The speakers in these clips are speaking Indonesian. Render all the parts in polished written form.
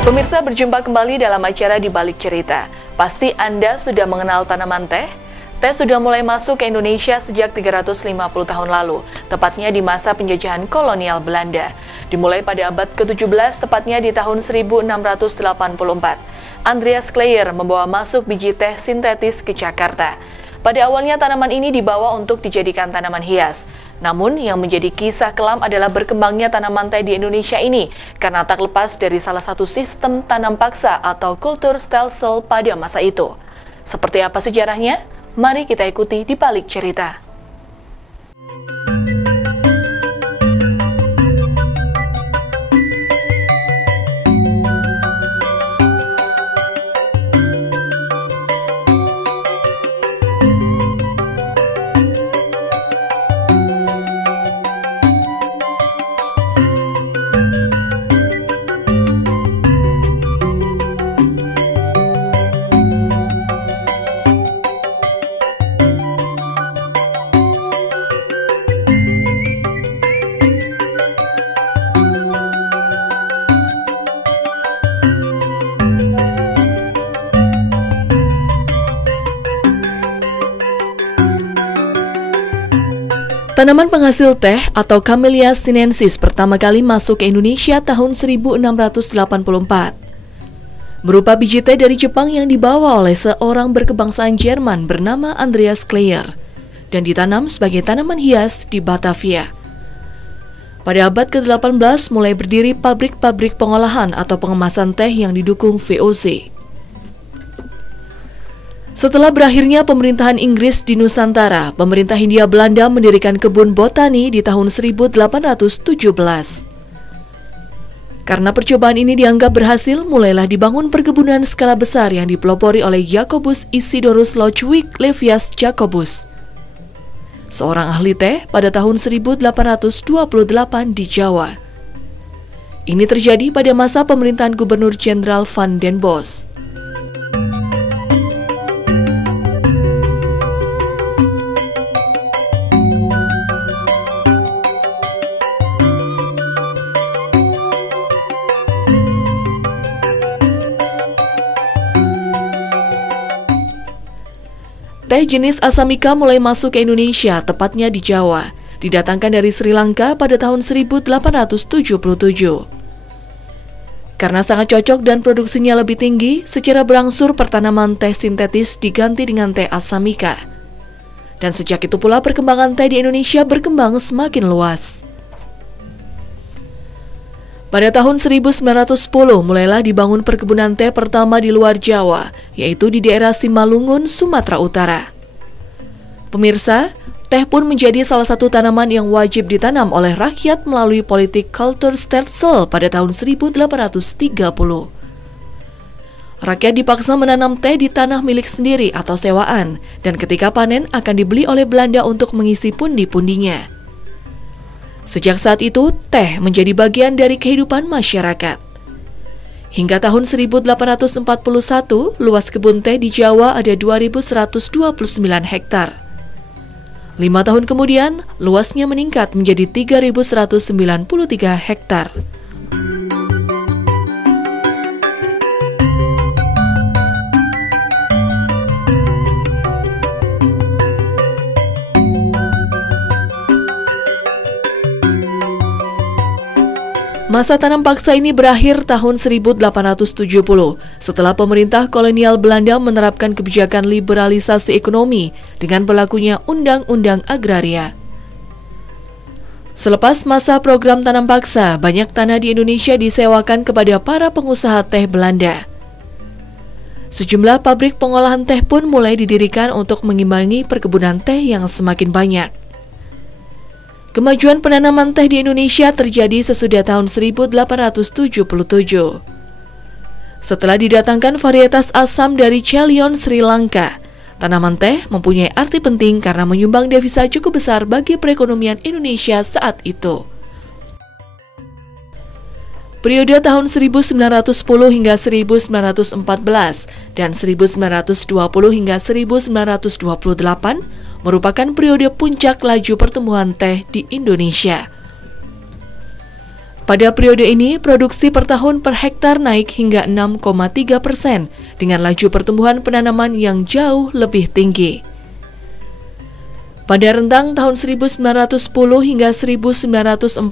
Pemirsa, berjumpa kembali dalam acara Di Balik Cerita. Pasti Anda sudah mengenal tanaman teh? Teh sudah mulai masuk ke Indonesia sejak 350 tahun lalu, tepatnya di masa penjajahan kolonial Belanda. Dimulai pada abad ke-17, tepatnya di tahun 1684. Andreas Kleyer membawa masuk biji teh sintetis ke Jakarta. Pada awalnya tanaman ini dibawa untuk dijadikan tanaman hias. Namun yang menjadi kisah kelam adalah berkembangnya tanaman teh di Indonesia ini karena tak lepas dari salah satu sistem tanam paksa atau kultur stelsel pada masa itu. Seperti apa sejarahnya? Mari kita ikuti di balik cerita. Tanaman penghasil teh atau Camellia sinensis pertama kali masuk ke Indonesia tahun 1684. Berupa biji teh dari Jepang yang dibawa oleh seorang berkebangsaan Jerman bernama Andreas Kleyer dan ditanam sebagai tanaman hias di Batavia. Pada abad ke-18 mulai berdiri pabrik-pabrik pengolahan atau pengemasan teh yang didukung VOC. Setelah berakhirnya pemerintahan Inggris di Nusantara, pemerintah Hindia Belanda mendirikan kebun botani di tahun 1817. Karena percobaan ini dianggap berhasil, mulailah dibangun perkebunan skala besar yang dipelopori oleh Jacobus Isidorus Lodewijk Levias Jacobus, seorang ahli teh pada tahun 1828 di Jawa. Ini terjadi pada masa pemerintahan Gubernur Jenderal Van den Bosch. Teh jenis Asamika mulai masuk ke Indonesia, tepatnya di Jawa. Didatangkan dari Sri Lanka pada tahun 1877. Karena sangat cocok dan produksinya lebih tinggi, secara berangsur pertanaman teh sintetis diganti dengan teh Asamika. Dan sejak itu pula perkembangan teh di Indonesia berkembang semakin luas. Pada tahun 1910 mulailah dibangun perkebunan teh pertama di luar Jawa, yaitu di daerah Simalungun, Sumatera Utara. Pemirsa, teh pun menjadi salah satu tanaman yang wajib ditanam oleh rakyat melalui politik kultur stelsel pada tahun 1830. Rakyat dipaksa menanam teh di tanah milik sendiri atau sewaan, dan ketika panen akan dibeli oleh Belanda untuk mengisi pundi-pundinya. Sejak saat itu, teh menjadi bagian dari kehidupan masyarakat. Hingga tahun 1841, luas kebun teh di Jawa ada 2.129 hektar. 5 tahun kemudian, luasnya meningkat menjadi 3.193 hektar. Masa tanam paksa ini berakhir tahun 1870 setelah pemerintah kolonial Belanda menerapkan kebijakan liberalisasi ekonomi dengan berlakunya Undang-Undang Agraria. Selepas masa program tanam paksa, banyak tanah di Indonesia disewakan kepada para pengusaha teh Belanda. Sejumlah pabrik pengolahan teh pun mulai didirikan untuk mengimbangi perkebunan teh yang semakin banyak. Kemajuan penanaman teh di Indonesia terjadi sesudah tahun 1877. Setelah didatangkan varietas Assam dari Ceylon, Sri Lanka, tanaman teh mempunyai arti penting karena menyumbang devisa cukup besar bagi perekonomian Indonesia saat itu. Periode tahun 1910 hingga 1914 dan 1920 hingga 1928 merupakan periode puncak laju pertumbuhan teh di Indonesia. Pada periode ini, produksi per tahun per hektar naik hingga 6,3% dengan laju pertumbuhan penanaman yang jauh lebih tinggi. Pada rentang tahun 1910 hingga 1940,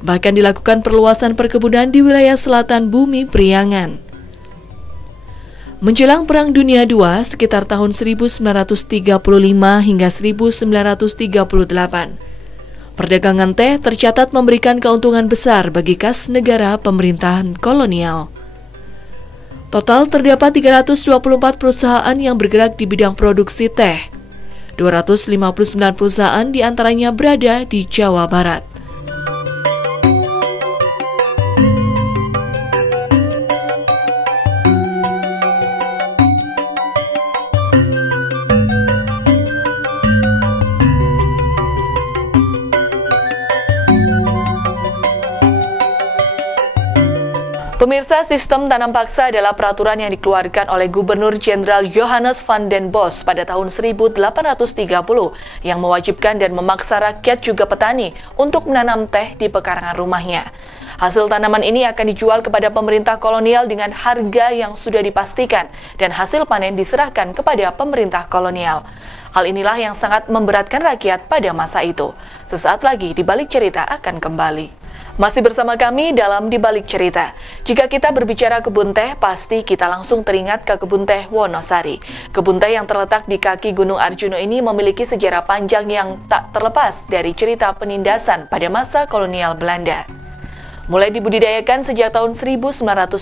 bahkan dilakukan perluasan perkebunan di wilayah selatan Bumi Priangan. Menjelang Perang Dunia II sekitar tahun 1935 hingga 1938, perdagangan teh tercatat memberikan keuntungan besar bagi kas negara pemerintahan kolonial. Total terdapat 324 perusahaan yang bergerak di bidang produksi teh. 259 perusahaan diantaranya berada di Jawa Barat. Pemirsa, sistem tanam paksa adalah peraturan yang dikeluarkan oleh Gubernur Jenderal Johannes van den Bos pada tahun 1830 yang mewajibkan dan memaksa rakyat juga petani untuk menanam teh di pekarangan rumahnya. Hasil tanaman ini akan dijual kepada pemerintah kolonial dengan harga yang sudah dipastikan dan hasil panen diserahkan kepada pemerintah kolonial. Hal inilah yang sangat memberatkan rakyat pada masa itu. Sesaat lagi Di Balik Cerita akan kembali. Masih bersama kami dalam Di Balik Cerita. Jika kita berbicara kebun teh, pasti kita langsung teringat ke kebun teh Wonosari. Kebun teh yang terletak di kaki Gunung Arjuna ini memiliki sejarah panjang yang tak terlepas dari cerita penindasan pada masa kolonial Belanda. Mulai dibudidayakan sejak tahun 1910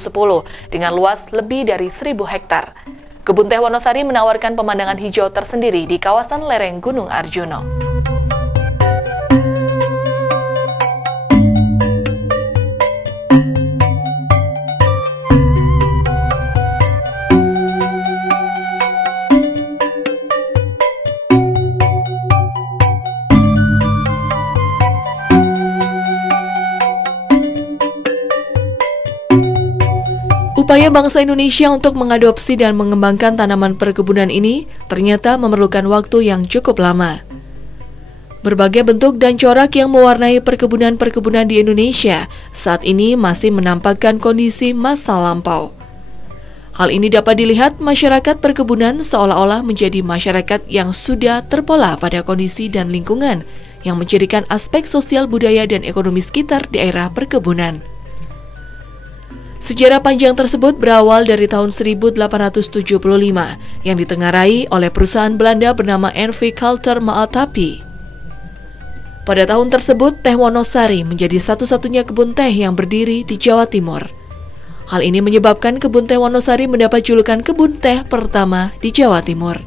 dengan luas lebih dari 1.000 hektar. Kebun teh Wonosari menawarkan pemandangan hijau tersendiri di kawasan lereng Gunung Arjuna. Upaya bangsa Indonesia untuk mengadopsi dan mengembangkan tanaman perkebunan ini ternyata memerlukan waktu yang cukup lama. Berbagai bentuk dan corak yang mewarnai perkebunan-perkebunan di Indonesia saat ini masih menampakkan kondisi masa lampau. Hal ini dapat dilihat masyarakat perkebunan seolah-olah menjadi masyarakat yang sudah terpola pada kondisi dan lingkungan yang menjadikan aspek sosial budaya dan ekonomi sekitar daerah perkebunan. Sejarah panjang tersebut berawal dari tahun 1875 yang ditengarai oleh perusahaan Belanda bernama NV Kalter Maatapi. Pada tahun tersebut, teh Wonosari menjadi satu-satunya kebun teh yang berdiri di Jawa Timur. Hal ini menyebabkan kebun teh Wonosari mendapat julukan kebun teh pertama di Jawa Timur.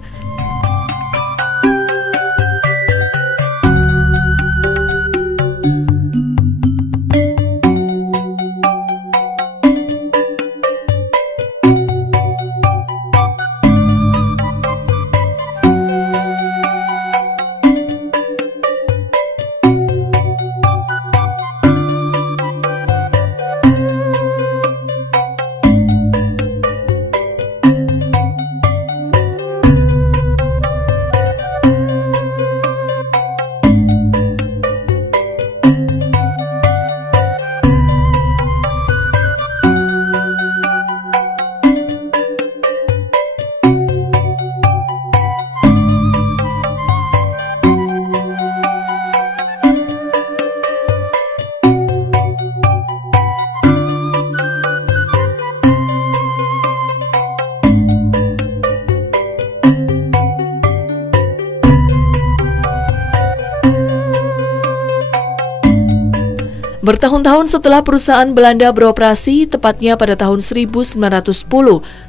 Bertahun-tahun setelah perusahaan Belanda beroperasi, tepatnya pada tahun 1910,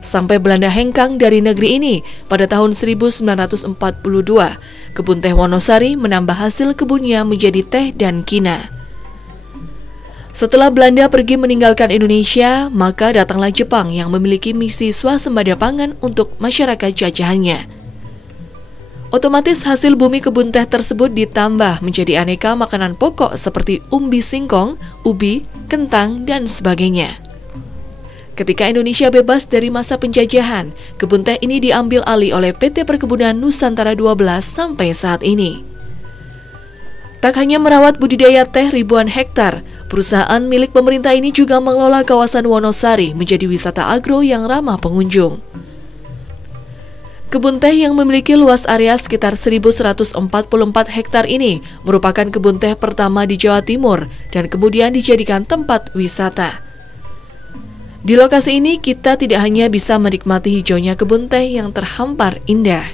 sampai Belanda hengkang dari negeri ini pada tahun 1942, kebun teh Wonosari menambah hasil kebunnya menjadi teh dan kina. Setelah Belanda pergi meninggalkan Indonesia, maka datanglah Jepang yang memiliki misi swasembada pangan untuk masyarakat jajahannya. Otomatis hasil bumi kebun teh tersebut ditambah menjadi aneka makanan pokok seperti umbi singkong, ubi, kentang, dan sebagainya. Ketika Indonesia bebas dari masa penjajahan, kebun teh ini diambil alih oleh PT Perkebunan Nusantara 12 sampai saat ini. Tak hanya merawat budidaya teh ribuan hektar, Perusahaan milik pemerintah ini juga mengelola kawasan Wonosari menjadi wisata agro yang ramah pengunjung. Kebun teh yang memiliki luas area sekitar 1.144 hektar ini merupakan kebun teh pertama di Jawa Timur dan kemudian dijadikan tempat wisata. Di lokasi ini kita tidak hanya bisa menikmati hijaunya kebun teh yang terhampar indah.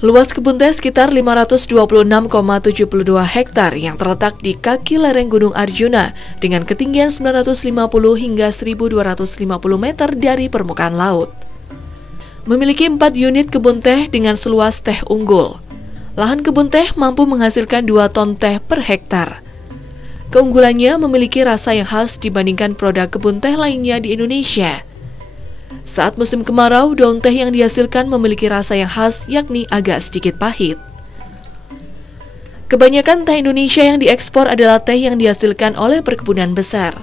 Luas kebun teh sekitar 526,72 hektar yang terletak di kaki lereng Gunung Arjuna dengan ketinggian 950 hingga 1.250 meter dari permukaan laut. Memiliki 4 unit kebun teh dengan seluas teh unggul. Lahan kebun teh mampu menghasilkan 2 ton teh per hektar. Keunggulannya memiliki rasa yang khas dibandingkan produk kebun teh lainnya di Indonesia. Saat musim kemarau, daun teh yang dihasilkan memiliki rasa yang khas, yakni agak sedikit pahit. Kebanyakan teh Indonesia yang diekspor adalah teh yang dihasilkan oleh perkebunan besar.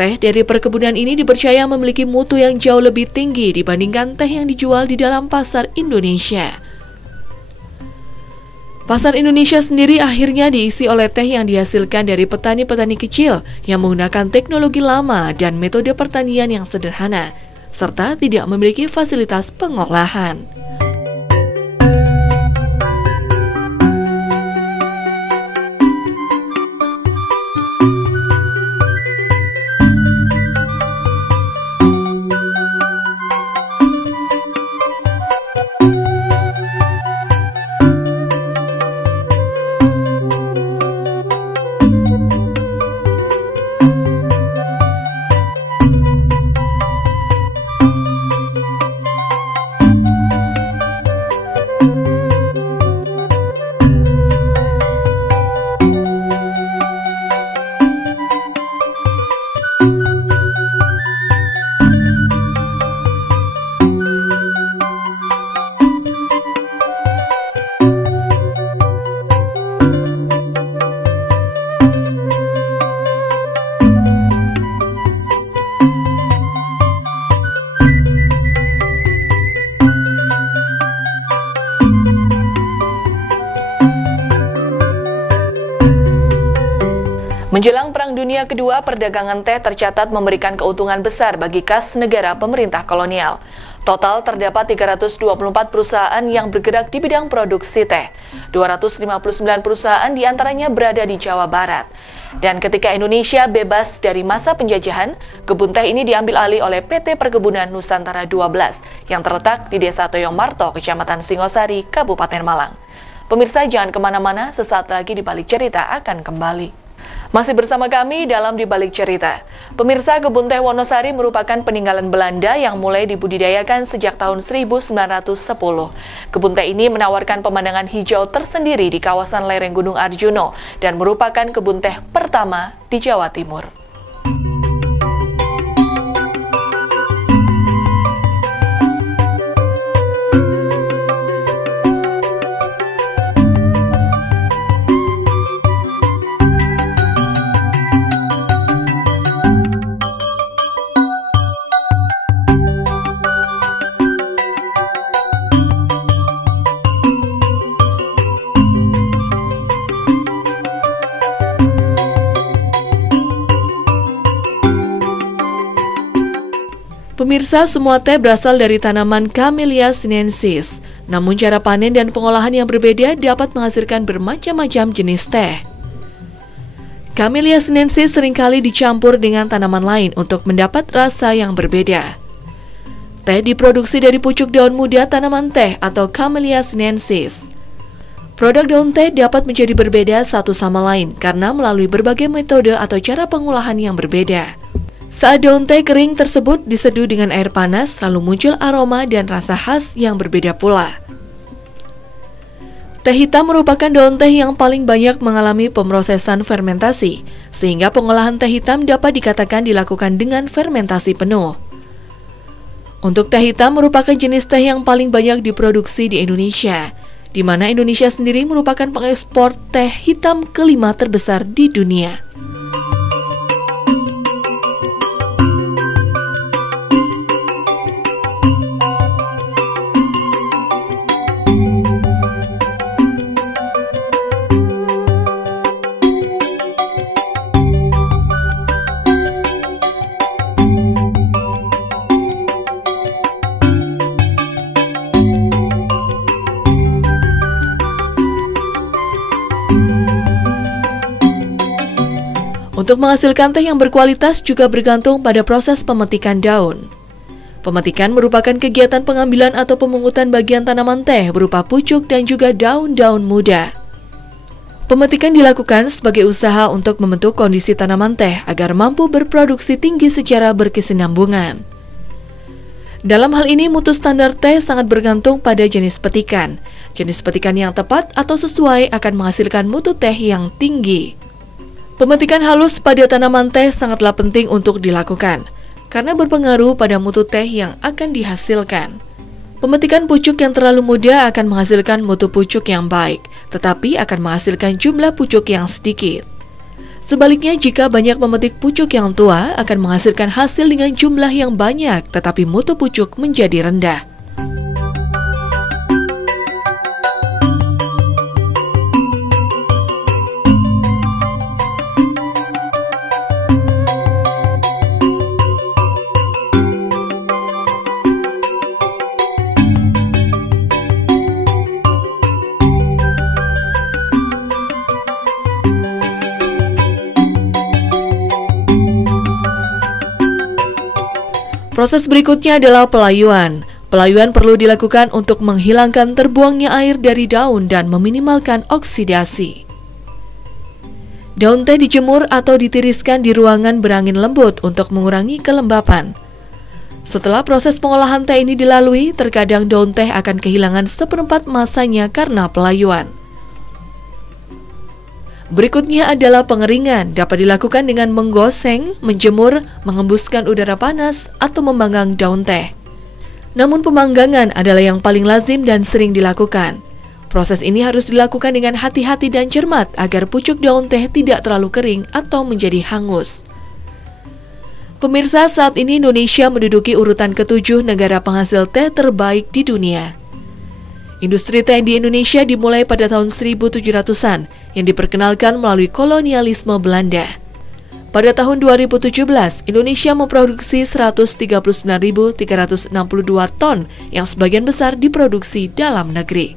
Teh dari perkebunan ini dipercaya memiliki mutu yang jauh lebih tinggi dibandingkan teh yang dijual di dalam pasar Indonesia. Pasar Indonesia sendiri akhirnya diisi oleh teh yang dihasilkan dari petani-petani kecil yang menggunakan teknologi lama dan metode pertanian yang sederhana, serta tidak memiliki fasilitas pengolahan. Menjelang Perang Dunia Kedua, perdagangan teh tercatat memberikan keuntungan besar bagi kas negara pemerintah kolonial. Total terdapat 324 perusahaan yang bergerak di bidang produksi teh. 259 perusahaan diantaranya berada di Jawa Barat. Dan ketika Indonesia bebas dari masa penjajahan, kebun teh ini diambil alih oleh PT Perkebunan Nusantara 12 yang terletak di Desa Toyomarto, Kecamatan Singosari, Kabupaten Malang. Pemirsa, jangan kemana-mana, sesaat lagi Di Balik Cerita akan kembali. Masih bersama kami dalam Di Balik Cerita. Pemirsa, kebun teh Wonosari merupakan peninggalan Belanda yang mulai dibudidayakan sejak tahun 1910. Kebun teh ini menawarkan pemandangan hijau tersendiri di kawasan lereng Gunung Arjuna dan merupakan kebun teh pertama di Jawa Timur. Pemirsa, semua teh berasal dari tanaman Camellia sinensis. Namun cara panen dan pengolahan yang berbeda dapat menghasilkan bermacam-macam jenis teh. Camellia sinensis seringkali dicampur dengan tanaman lain untuk mendapat rasa yang berbeda. Teh diproduksi dari pucuk daun muda tanaman teh atau Camellia sinensis. Produk daun teh dapat menjadi berbeda satu sama lain karena melalui berbagai metode atau cara pengolahan yang berbeda. Saat daun teh kering tersebut diseduh dengan air panas, lalu muncul aroma dan rasa khas yang berbeda pula. Teh hitam merupakan daun teh yang paling banyak mengalami pemrosesan fermentasi, sehingga pengolahan teh hitam dapat dikatakan dilakukan dengan fermentasi penuh. Untuk teh hitam merupakan jenis teh yang paling banyak diproduksi di Indonesia, di mana Indonesia sendiri merupakan pengekspor teh hitam kelima terbesar di dunia. Untuk menghasilkan teh yang berkualitas juga bergantung pada proses pemetikan daun. Pemetikan merupakan kegiatan pengambilan atau pemungutan bagian tanaman teh berupa pucuk dan juga daun-daun muda. Pemetikan dilakukan sebagai usaha untuk membentuk kondisi tanaman teh agar mampu berproduksi tinggi secara berkesinambungan. Dalam hal ini, mutu standar teh sangat bergantung pada jenis petikan. Jenis petikan yang tepat atau sesuai akan menghasilkan mutu teh yang tinggi. Pemetikan halus pada tanaman teh sangatlah penting untuk dilakukan, karena berpengaruh pada mutu teh yang akan dihasilkan. Pemetikan pucuk yang terlalu muda akan menghasilkan mutu pucuk yang baik, tetapi akan menghasilkan jumlah pucuk yang sedikit. Sebaliknya, jika banyak memetik pucuk yang tua, akan menghasilkan hasil dengan jumlah yang banyak, tetapi mutu pucuk menjadi rendah. Proses berikutnya adalah pelayuan. Pelayuan perlu dilakukan untuk menghilangkan terbuangnya air dari daun dan meminimalkan oksidasi. Daun teh dijemur atau ditiriskan di ruangan berangin lembut untuk mengurangi kelembapan. Setelah proses pengolahan teh ini dilalui, terkadang daun teh akan kehilangan seperempat masanya karena pelayuan. Berikutnya adalah pengeringan, dapat dilakukan dengan menggoseng, menjemur, mengembuskan udara panas, atau memanggang daun teh. Namun pemanggangan adalah yang paling lazim dan sering dilakukan. Proses ini harus dilakukan dengan hati-hati dan cermat agar pucuk daun teh tidak terlalu kering atau menjadi hangus. Pemirsa, saat ini Indonesia menduduki urutan ke-7 negara penghasil teh terbaik di dunia. Industri teh di Indonesia dimulai pada tahun 1700-an yang diperkenalkan melalui kolonialisme Belanda. Pada tahun 2017, Indonesia memproduksi 139.362 ton yang sebagian besar diproduksi dalam negeri.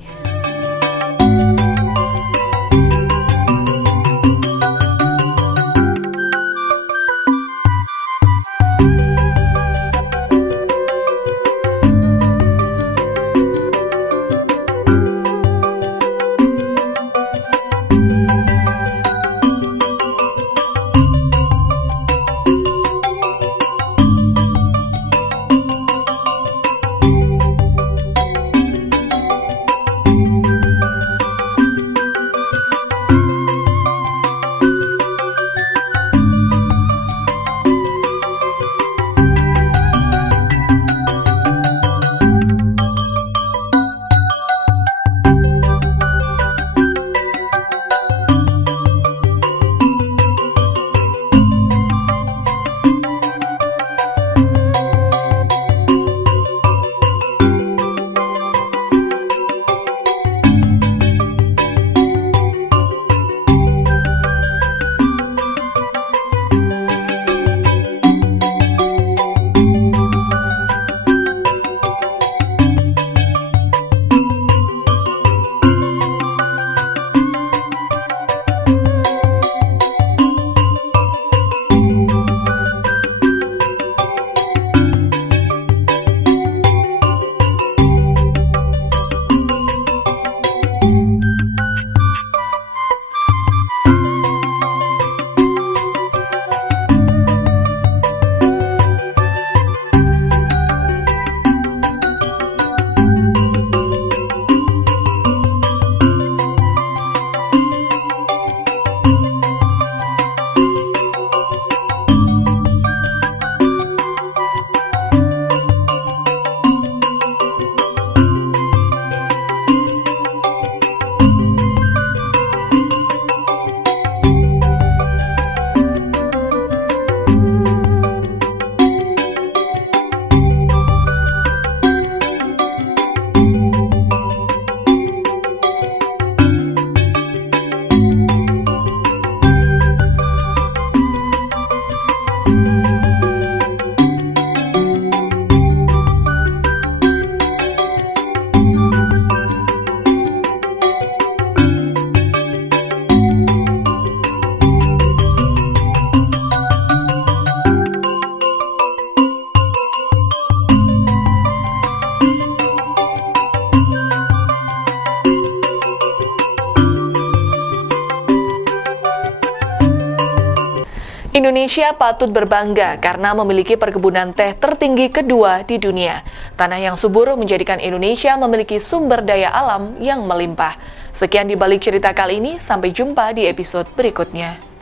Indonesia patut berbangga karena memiliki perkebunan teh tertinggi kedua di dunia. Tanah yang subur menjadikan Indonesia memiliki sumber daya alam yang melimpah. Sekian di balik cerita kali ini, sampai jumpa di episode berikutnya.